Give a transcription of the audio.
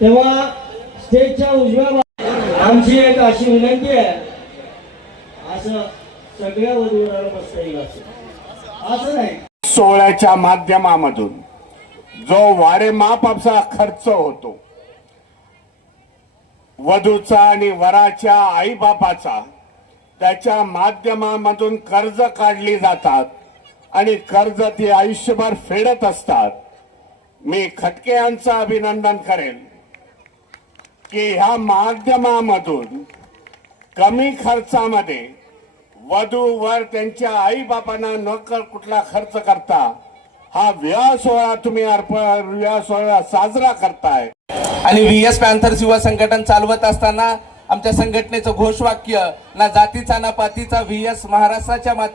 तेव्हा स्टेजच्या उजव्या आमची एक अशी विनंती आहे. असं सगळ्या वधूवराला बसता येईल असं. असं नाही. सोहळ्याच्या माध्यमामधून जो वारे मापाचा खर्च होतो वधूचा आणि वराच्या आईबापाचा त्याच्या माध्यमामधून कर्ज काढली जातात आणि कर्ज ती आयुष्यभर फेडत असतात. मी खटके यांचं अभिनंदन करेन की ह्या माध्यमामधून कमी खर्चामध्ये वधू वर त्यांच्या आई बापांना न कुठला खर्च करता हा विवाह सोहळा तुम्ही अर्प विवाह सोहळा साजरा करताय. आणि व्ही एस पॅन्थर्स युवा संघटन चालवत असताना आमच्या संघटनेचं घोषवाक्य ना जातीचा ना पातीचा व्ही एस महाराष्ट्राच्या माती